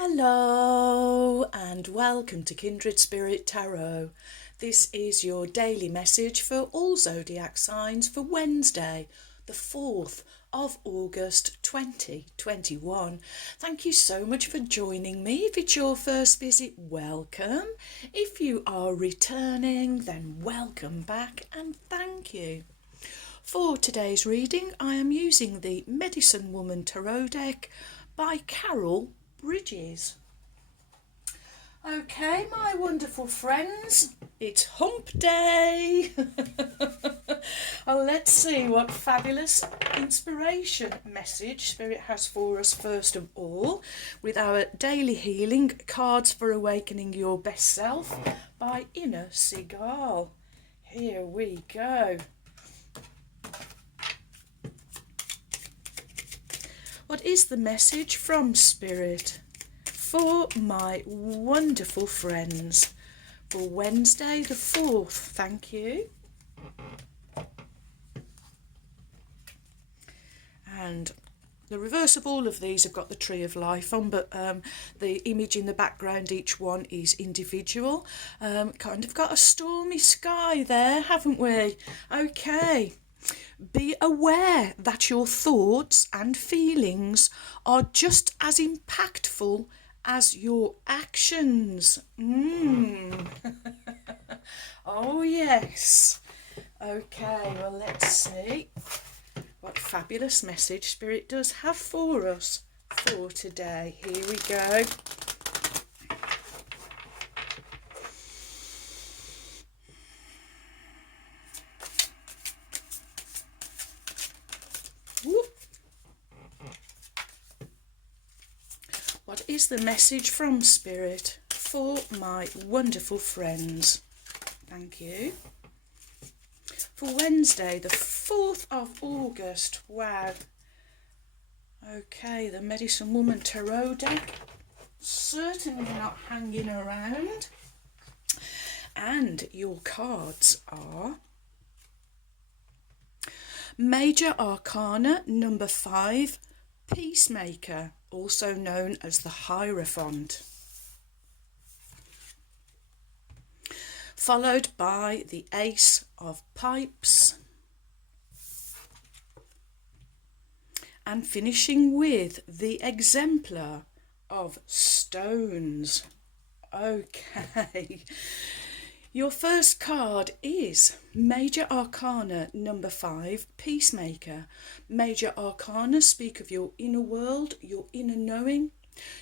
Hello and welcome to Kindred Spirit Tarot. This is your daily message for all zodiac signs for Wednesday, the 4th of August 2021. Thank you so much for joining me. If it's your first visit, welcome. If you are returning, then welcome back and thank you. For today's reading, I am using the Medicine Woman Tarot deck by Carol Bridges. Okay, my wonderful friends, it's hump day. Well, let's see what fabulous inspiration message Spirit has for us first of all, with our daily healing cards for awakening your best self by Inner Seagal. Here we go. What is the message from Spirit for my wonderful friends for Wednesday the 4th? Thank you. And the reverse of all of these have got the Tree of Life on, but the image in the background, each one is individual. Kind of got a stormy sky there, haven't we? Okay. Be aware that your thoughts and feelings are just as impactful as your actions. Oh, yes. Okay, well, let's see what fabulous message Spirit does have for us for today. Here we go. What is the message from Spirit for my wonderful friends? Thank you. For Wednesday, the 4th of August. Wow. Okay, the Medicine Woman Tarot deck. Certainly not hanging around. And your cards are Major Arcana number 5, Peacemaker, also known as the Hierophant, followed by the Ace of Pipes, and finishing with the Exemplar of Stones. Okay. Your first card is Major Arcana number 5, Peacemaker. Major Arcana speak of your inner world, your inner knowing,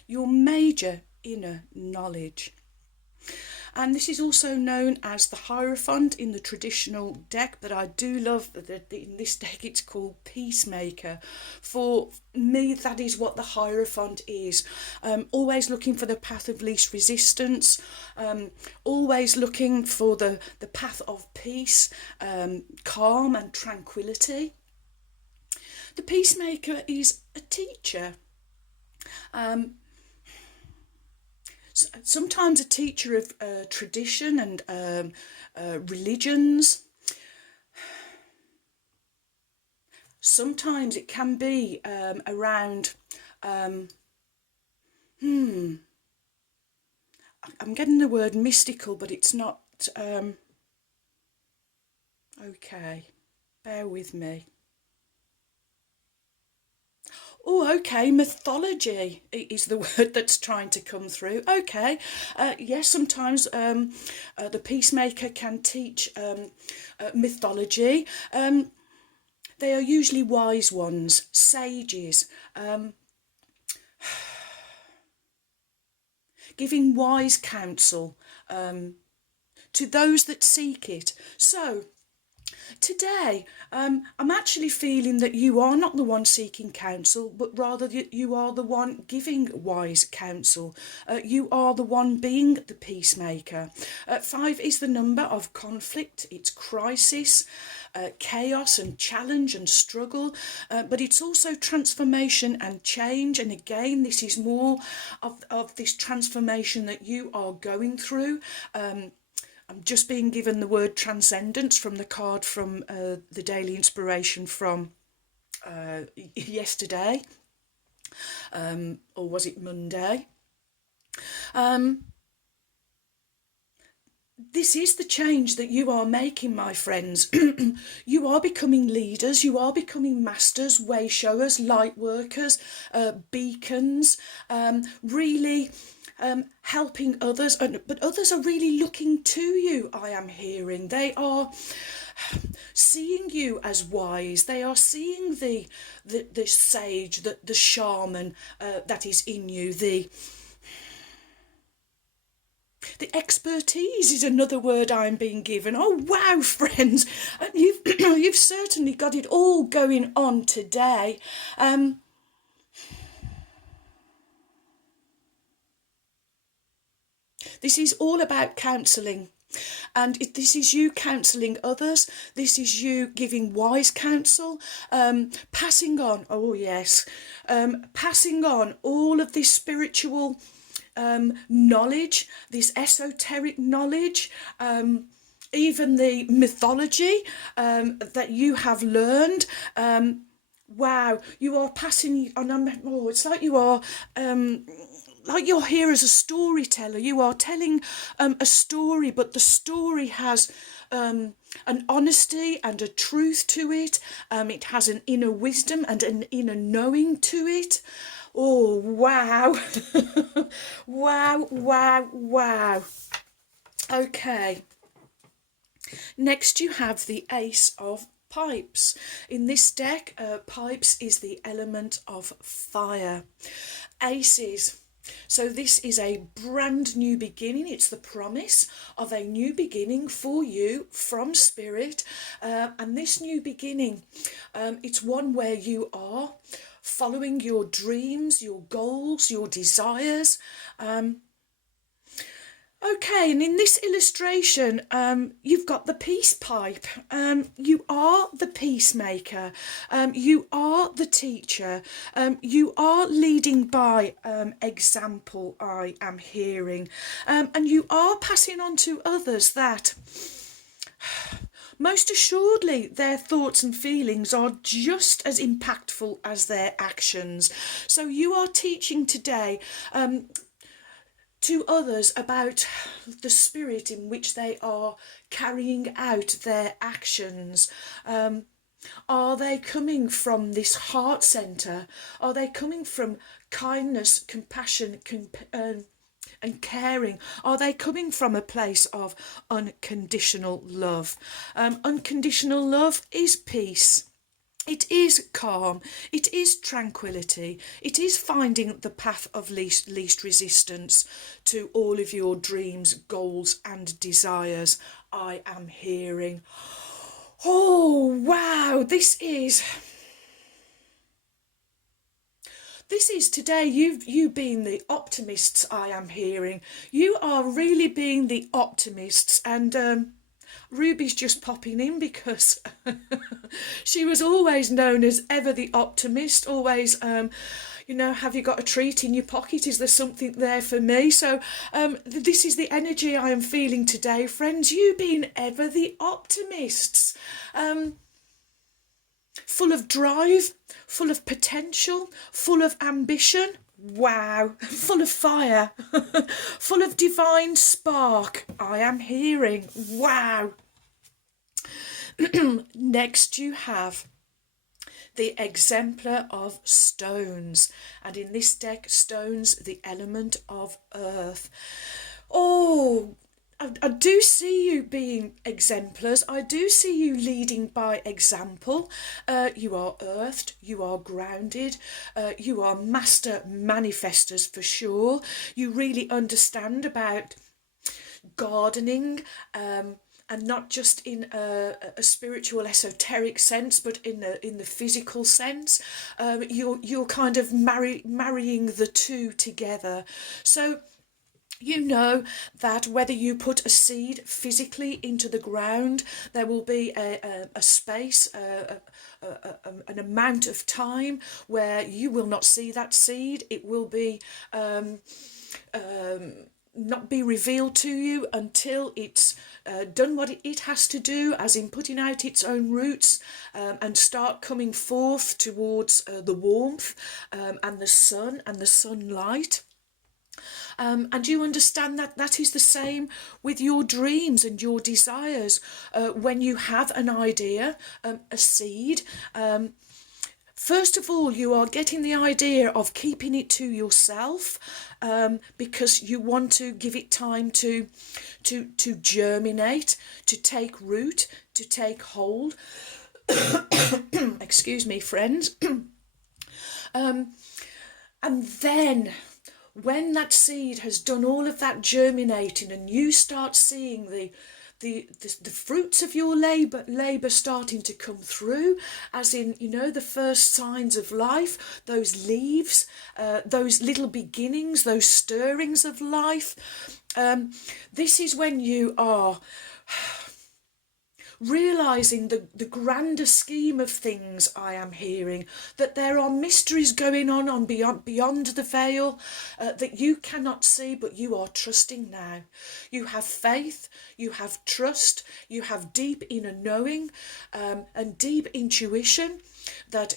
your major inner knowledge. And this is also known as the Hierophant in the traditional deck, but I do love that in this deck it's called Peacemaker. For me, that is what the Hierophant is. Always looking for the path of least resistance, always looking for the path of peace, calm and tranquility. The Peacemaker is a teacher. Sometimes a teacher of tradition and religions. Sometimes it can be around, I'm getting the word mystical, but it's not, okay, bear with me. Oh, okay, mythology is the word that's trying to come through. Okay, yes, sometimes the Peacemaker can teach mythology. They are usually wise ones, sages, giving wise counsel to those that seek it. So, today, I'm actually feeling that you are not the one seeking counsel, but rather you are the one giving wise counsel. You are the one being the peacemaker. 5 is the number of conflict, it's crisis, chaos and challenge and struggle, but it's also transformation and change. And again, this is more of this transformation that you are going through. I'm just being given the word transcendence from the card from the daily inspiration from yesterday, or was it Monday? This is the change that you are making, my friends. You are becoming leaders, you are becoming masters, way showers, light workers, beacons, really helping others. But others are really looking to you, I am hearing. They are seeing you as wise. They are seeing the sage, the shaman that is in you, the expertise is another word I'm being given. Oh wow, friends, you've certainly got it all going on today. This is all about counselling. And this is you counselling others. This is you giving wise counsel, passing on, oh yes, passing on all of this spiritual knowledge, this esoteric knowledge, even the mythology that you have learned. Wow, you are passing on. Oh, it's like you are like you're here as a storyteller. You are telling a story, but the story has an honesty and a truth to it. It has an inner wisdom and an inner knowing to it. Oh, wow. Wow, wow, wow. Okay. Next you have the Ace of Pipes. In this deck, Pipes is the element of fire. Aces. So this is a brand new beginning. It's the promise of a new beginning for you from Spirit. And this new beginning, it's one where you are following your dreams, your goals, your desires. Okay, and in this illustration, you've got the peace pipe. You are the peacemaker. You are the teacher. You are leading by example, I am hearing. And you are passing on to others that most assuredly their thoughts and feelings are just as impactful as their actions. So you are teaching today to others about the spirit in which they are carrying out their actions. Are they coming from this heart centre? Are they coming from kindness, compassion, and caring? Are they coming from a place of unconditional love? Unconditional love is peace. It is calm, it is tranquility, it is finding the path of least resistance to all of your dreams, goals and desires, I am hearing. Oh, wow, this is today you being the optimists, I am hearing. You are really being the optimists, and Ruby's just popping in because she was always known as ever the optimist, always, have you got a treat in your pocket? Is there something there for me? So this is the energy I am feeling today, friends. You being ever the optimists. Full of drive, full of potential, full of ambition. Wow, full of fire, full of divine spark, I am hearing. Wow. Next you have the Exemplar of Stones, and in this deck, stones, the element of earth. Oh, I do see you being exemplars. I do see you leading by example. You are earthed, you are grounded, you are master manifestors for sure. You really understand about gardening, and not just in a spiritual esoteric sense, but in the physical sense. You're kind of marrying the two together. So you know that whether you put a seed physically into the ground, there will be a space, an amount of time where you will not see that seed. It will be not be revealed to you until it's done what it has to do, as in putting out its own roots, and start coming forth towards the warmth and the sun and the sunlight. And you understand that that is the same with your dreams and your desires. When you have an idea, a seed, first of all, you are getting the idea of keeping it to yourself, because you want to give it time to germinate, to take root, to take hold. Excuse me, friends. And then when that seed has done all of that germinating and you start seeing the fruits of your labour starting to come through, as in, you know, the first signs of life, those leaves, those little beginnings, those stirrings of life, this is when you are realising the grander scheme of things. I am hearing that there are mysteries going on beyond the veil, that you cannot see, but you are trusting now. You have faith, you have trust, you have deep inner knowing, and deep intuition that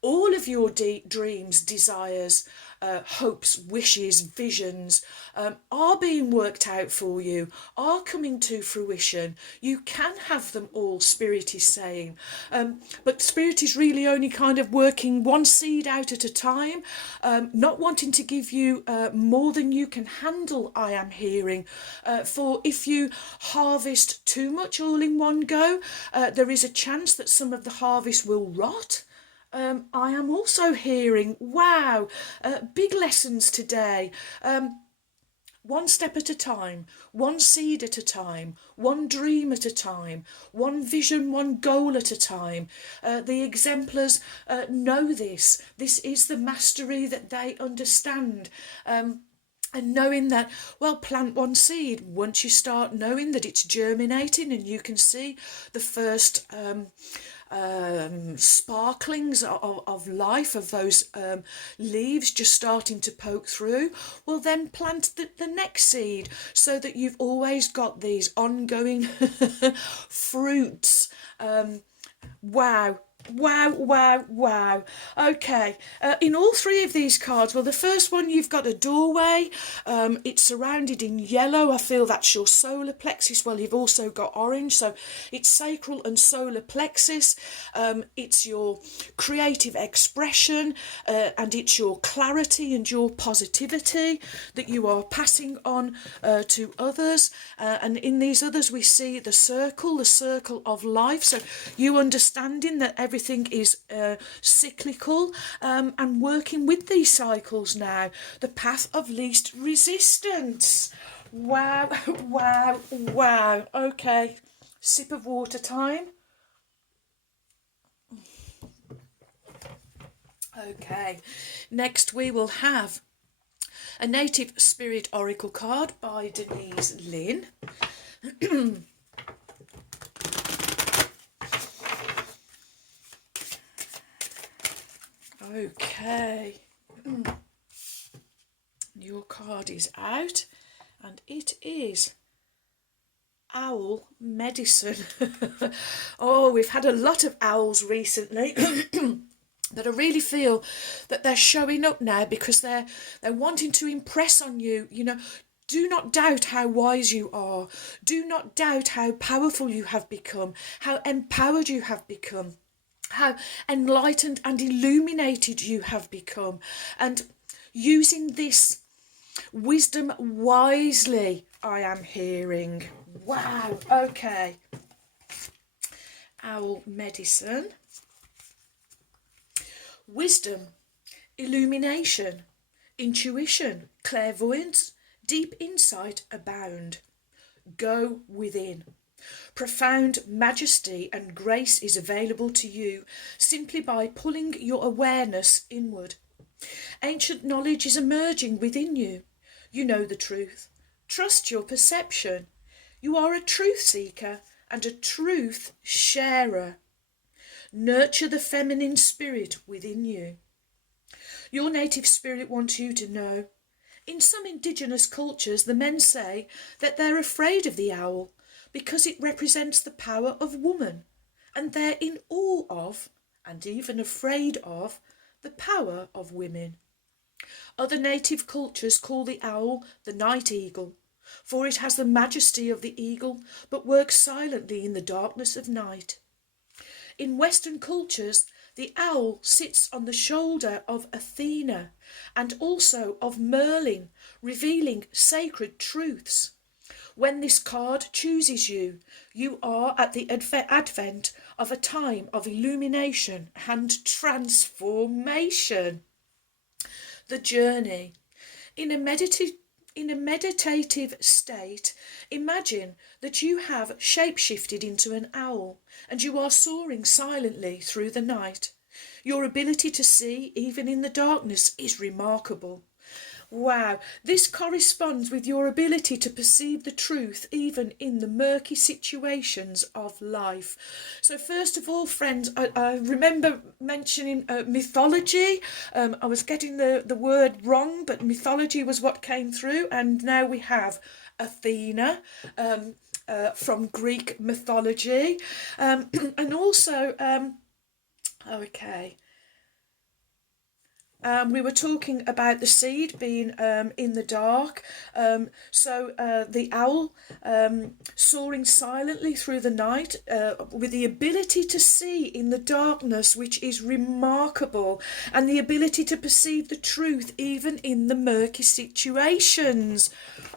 all of your dreams, desires, hopes, wishes, visions are being worked out for you, are coming to fruition. You can have them all, Spirit is saying. But Spirit is really only kind of working one seed out at a time, not wanting to give you more than you can handle, I am hearing. For if you harvest too much all in one go, there is a chance that some of the harvest will rot. I am also hearing, wow, big lessons today. One step at a time, one seed at a time, one dream at a time, one vision, one goal at a time. The exemplars know this. This is the mastery that they understand. And knowing that, well, plant one seed. Once you start knowing that it's germinating and you can see the first sparklings of life, of those leaves just starting to poke through, well, then plant the next seed, so that you've always got these ongoing fruits. Wow. Wow, wow, wow. Okay, in all three of these cards, well, the first one, you've got a doorway. It's surrounded in yellow. I feel that's your solar plexus. Well, you've also got orange, so it's sacral and solar plexus. It's your creative expression, and it's your clarity and your positivity that you are passing on to others. And in these others, we see the circle of life. So you understanding that everything is cyclical, and working with these cycles now. The path of least resistance. Wow, wow, wow. Okay, sip of water time. Okay, next we will have a Native Spirit Oracle card by Denise Lynn. Okay, your card is out, and it is Owl Medicine. Oh, we've had a lot of owls recently. But I really feel that they're showing up now because they're wanting to impress on you, you know. Do not doubt how wise you are. Do not doubt how powerful you have become, how empowered you have become, how enlightened and illuminated you have become, and using this wisdom wisely, I am hearing. Wow, okay. Owl Medicine. Wisdom, illumination, intuition, clairvoyance, deep insight abound. Go within. Profound majesty and grace is available to you simply by pulling your awareness inward. Ancient knowledge is emerging within you. You know the truth. Trust your perception. You are a truth seeker and a truth sharer. Nurture the feminine spirit within you. Your native spirit wants you to know. In some indigenous cultures, the men say that they're afraid of the owl because it represents the power of woman, and they're in awe of, and even afraid of, the power of women. Other native cultures call the owl the night eagle, for it has the majesty of the eagle, but works silently in the darkness of night. In Western cultures, the owl sits on the shoulder of Athena and also of Merlin, revealing sacred truths. When this card chooses you, you are at the advent of a time of illumination and transformation. The journey. In a meditative state, imagine that you have shapeshifted into an owl and you are soaring silently through the night. Your ability to see, even in the darkness, is remarkable. Wow, this corresponds with your ability to perceive the truth even in the murky situations of life. So first of all, friends, I remember mentioning mythology. I was getting the word wrong, but mythology was what came through, and now we have Athena from Greek mythology, and also, okay. We were talking about the seed being in the dark. So the owl soaring silently through the night with the ability to see in the darkness, which is remarkable, and the ability to perceive the truth even in the murky situations.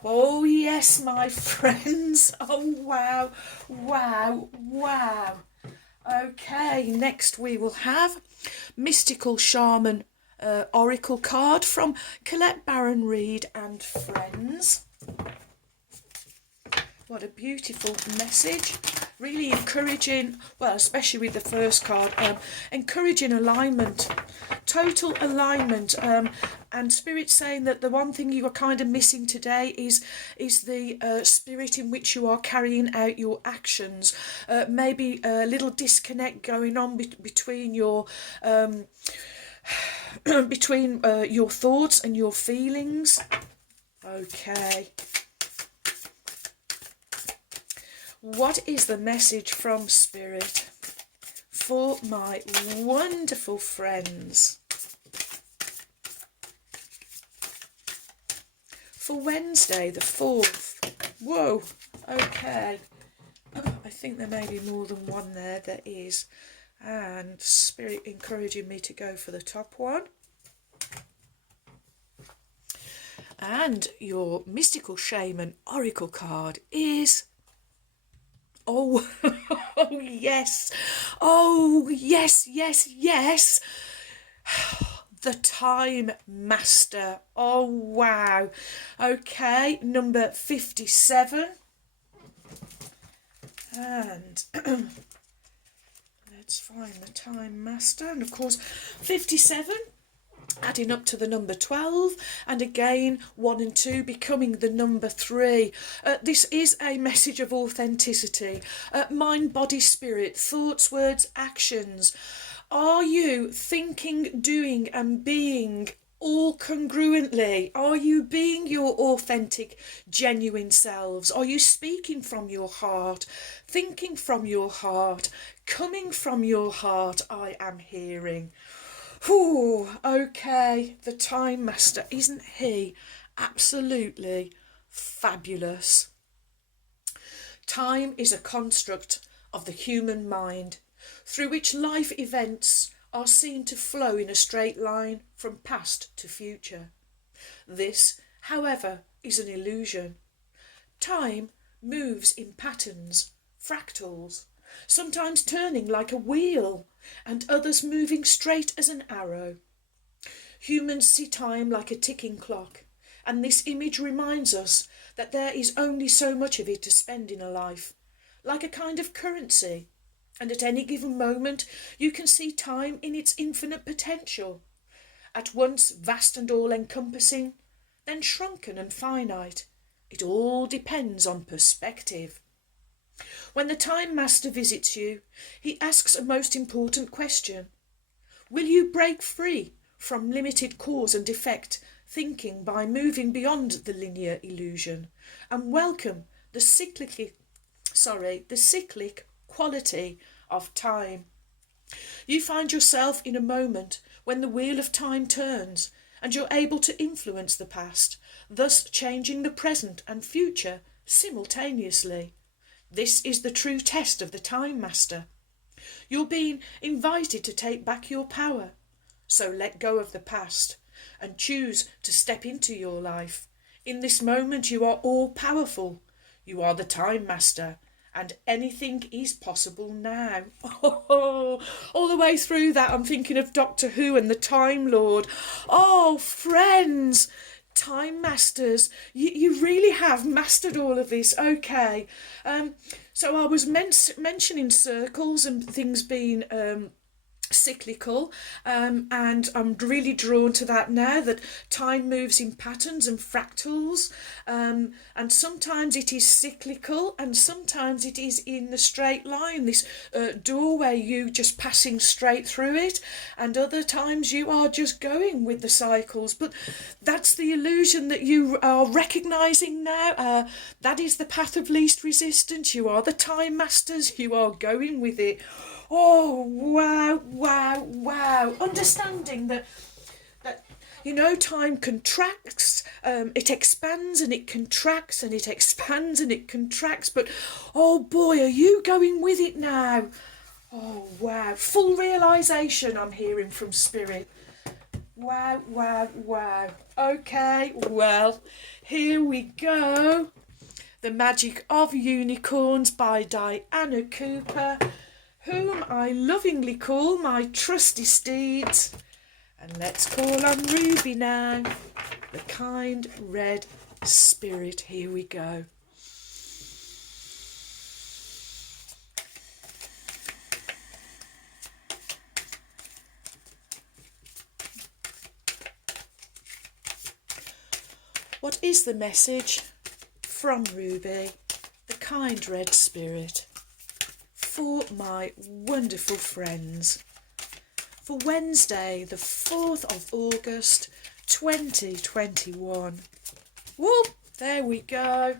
Oh yes, my friends. Oh wow, wow, wow. Okay, next we will have Mystical Shaman Oracle card from Colette Baron Reid and Friends. What a beautiful message. Really encouraging, well, especially with the first card, encouraging alignment, total alignment, and Spirit saying that the one thing you are kind of missing today is the spirit in which you are carrying out your actions. Maybe a little disconnect going on between your your thoughts and your feelings. Okay. What is the message from Spirit for my wonderful friends? For Wednesday the 4th. Whoa, okay. I think there may be more than one there. There is. And Spirit encouraging me to go for the top one. And your Mystical Shaman Oracle card is... Oh, oh yes. Oh, yes, yes, yes. The Time Master. Oh, wow. Okay, number 57. And... let's find the Time Master, and of course 57 adding up to the number 12, and again 1 and 2 becoming the number 3. This is a message of authenticity, mind, body, spirit, thoughts, words, actions. Are you thinking, doing and being all congruently? Are you being your authentic, genuine selves? Are you speaking from your heart, thinking from your heart, coming from your heart? I am hearing. Ooh, okay, the Time Master, isn't he absolutely fabulous? Time is a construct of the human mind, through which life events are seen to flow in a straight line from past to future. This, however, is an illusion. Time moves in patterns, fractals, sometimes turning like a wheel, and others moving straight as an arrow. Humans see time like a ticking clock, and this image reminds us that there is only so much of it to spend in a life, like a kind of currency, and at any given moment you can see time in its infinite potential, at once vast and all-encompassing, then shrunken and finite. It all depends on perspective. When the Time Master visits you, he asks a most important question. Will you break free from limited cause and effect thinking by moving beyond the linear illusion and welcome the cyclic quality of time? You find yourself in a moment when the wheel of time turns and you're able to influence the past, thus changing the present and future simultaneously. This is the true test of the Time Master. You're being invited to take back your power. So let go of the past and choose to step into your life. In this moment you are all powerful. You are the Time Master, and anything is possible now. Oh, all the way through that I'm thinking of Doctor Who and the Time Lord. Oh, friends, Time Masters, you really have mastered all of this. Okay, so I was mentioning circles and things being cyclical, and I'm really drawn to that now, that time moves in patterns and fractals, and sometimes it is cyclical and sometimes it is in the straight line, this doorway, you just passing straight through it, and other times you are just going with the cycles. But that's the illusion that you are recognizing now. That is the path of least resistance. You are the Time Masters, you are going with it. Oh, wow, wow, wow. Understanding that time contracts, it expands and it contracts and it expands and it contracts. But, oh boy, are you going with it now? Oh, wow. Full realisation I'm hearing from Spirit. Wow, wow, wow. Okay, well, here we go. The Magic of Unicorns by Diana Cooper, whom I lovingly call my trusty steeds. And let's call on Ruby now, the kind red spirit. Here we go. What is the message from Ruby, the kind red spirit, for my wonderful friends, for Wednesday the 4th of August 2021. Whoop, there we go.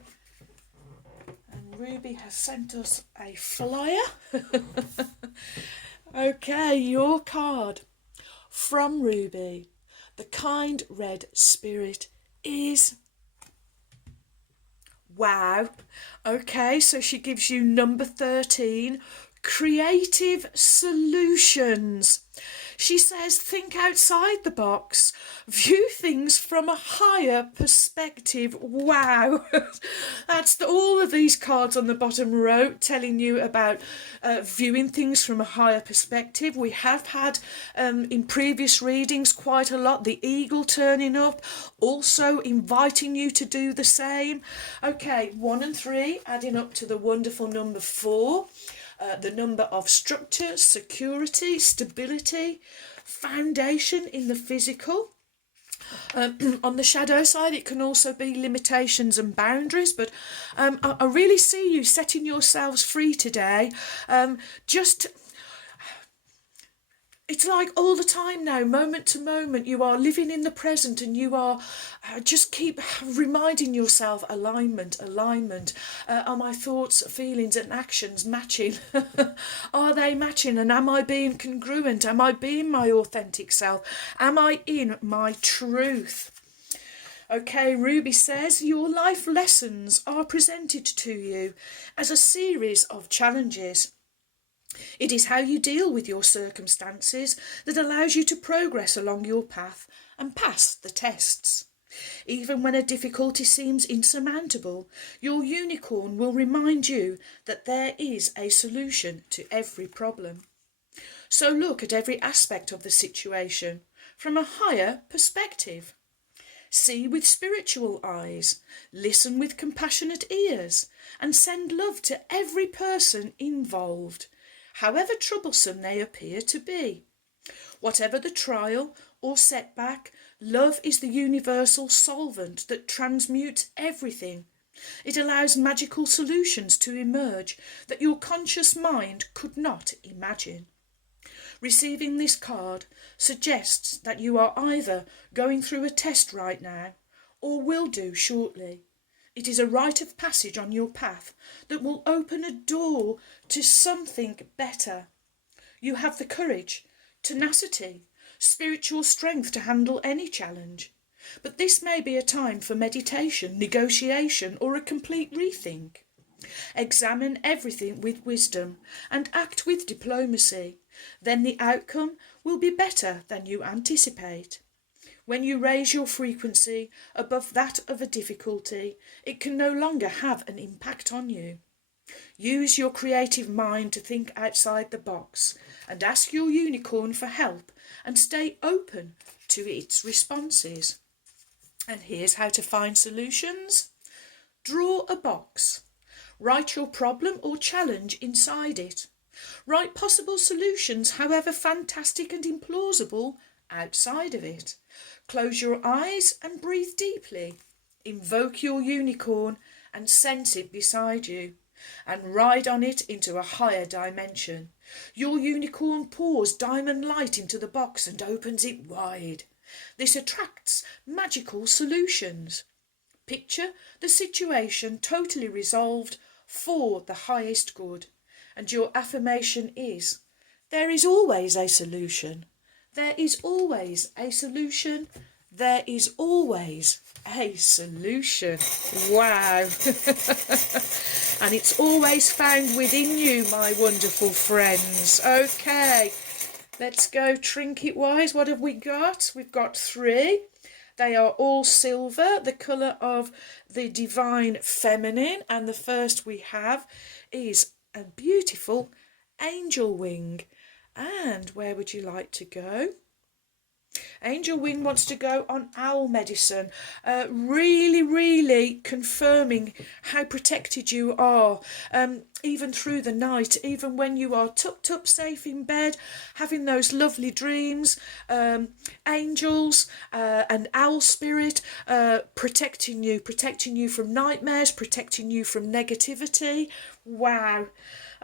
And Ruby has sent us a flyer. Okay, your card from Ruby, the kind red spirit, is... Wow. Okay, so she gives you number 13, creative solutions. She says, think outside the box, view things from a higher perspective. Wow. That's all of these cards on the bottom row telling you about viewing things from a higher perspective. We have had in previous readings quite a lot, the eagle turning up, also inviting you to do the same. Okay, 1 and 3 adding up to the wonderful number 4. The number of structure, security, stability, foundation in the physical. On the shadow side, it can also be limitations and boundaries, but I really see you setting yourselves free today. It's like all the time now, moment to moment, you are living in the present, and you are just keep reminding yourself, alignment. Are my thoughts, feelings and actions matching? Are they matching? And am I being congruent? Am I being my authentic self? Am I in my truth? Okay, Ruby says, your life lessons are presented to you as a series of challenges. It is how you deal with your circumstances that allows you to progress along your path and pass the tests. Even when a difficulty seems insurmountable, your unicorn will remind you that there is a solution to every problem. So look at every aspect of the situation from a higher perspective. See with spiritual eyes, listen with compassionate ears, and send love to every person involved, however troublesome they appear to be. Whatever the trial or setback, love is the universal solvent that transmutes everything. It allows magical solutions to emerge that your conscious mind could not imagine. Receiving this card suggests that you are either going through a test right now or will do shortly. It is a rite of passage on your path that will open a door to something better. You have the courage, tenacity, spiritual strength to handle any challenge. But this may be a time for meditation, negotiation, or a complete rethink. Examine everything with wisdom and act with diplomacy. Then the outcome will be better than you anticipate. When you raise your frequency above that of a difficulty, it can no longer have an impact on you. Use your creative mind to think outside the box and ask your unicorn for help and stay open to its responses. And here's how to find solutions. Draw a box. Write your problem or challenge inside it. Write possible solutions, however fantastic and implausible, outside of it. Close your eyes and breathe deeply. Invoke your unicorn and sense it beside you, and ride on it into a higher dimension. Your unicorn pours diamond light into the box and opens it wide. This attracts magical solutions. Picture the situation totally resolved for the highest good, and your affirmation is, there is always a solution. There is always a solution. There is always a solution. Wow. And it's always found within you, my wonderful friends. Okay, let's go trinket-wise. What have we got? We've got 3. They are all silver, the colour of the divine feminine. And the first we have is a beautiful angel wing. And where would you like to go? Angel wing wants to go on owl medicine, really confirming how protected you are, even through the night, even when you are tucked up safe in bed, having those lovely dreams. Angels and owl spirit protecting you from nightmares, protecting you from negativity. Wow.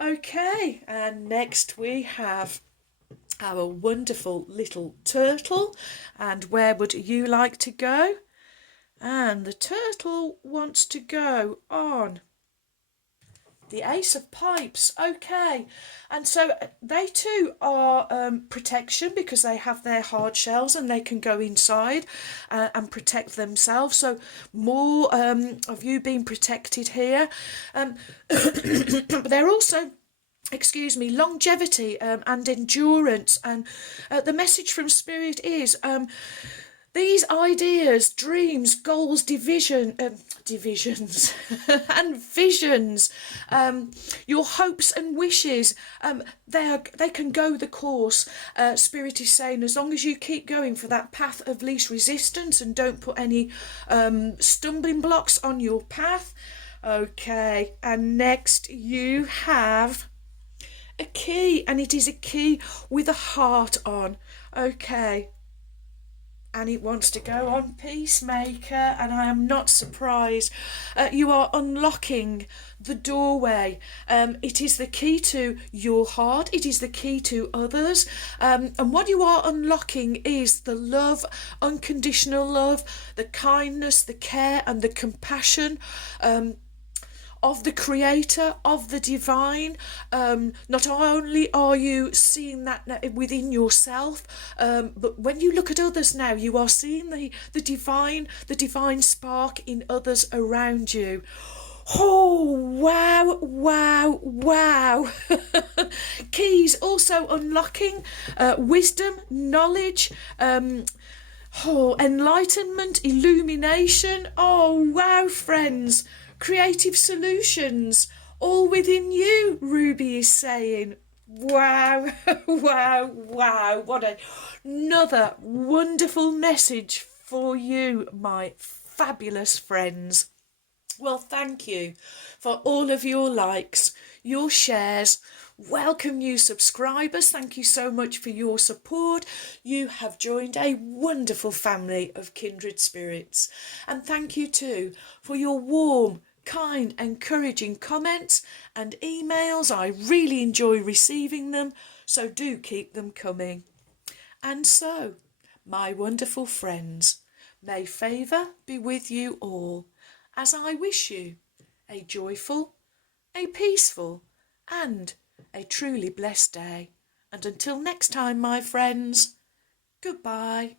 Okay, and next we have our wonderful little turtle. And where would you like to go? And the turtle wants to go on the Ace of Pipes. Okay, and so they too are protection, because they have their hard shells and they can go inside and protect themselves. So more of you being protected here. But they're also, longevity and endurance. And the message from Spirit is these ideas, dreams, goals, divisions and visions, your hopes and wishes, they can go the course. Spirit is saying, as long as you keep going for that path of least resistance and don't put any stumbling blocks on your path. Okay, and next you have a key, and it is a key with a heart on. Okay, and it wants to go on Peacemaker, and I am not surprised. You are unlocking the doorway. It is the key to your heart. It is the key to others. And what you are unlocking is the love, unconditional love, the kindness, the care and the compassion of the Creator, of the divine. Not only are you seeing that within yourself, but when you look at others now, you are seeing the divine spark in others around you. Oh, wow. Keys also unlocking wisdom, knowledge, enlightenment, illumination. Oh, wow, friends. Creative solutions, all within you, Ruby is saying. Wow, wow. What another wonderful message for you, my fabulous friends. Well, thank you for all of your likes, your shares. Welcome new subscribers. Thank you so much for your support. You have joined a wonderful family of kindred spirits. And thank you too for your warm, kind, encouraging comments and emails. I really enjoy receiving them, so do keep them coming. And so, my wonderful friends, may favour be with you all, as I wish you a joyful, a peaceful and a truly blessed day. And until next time, my friends, Goodbye.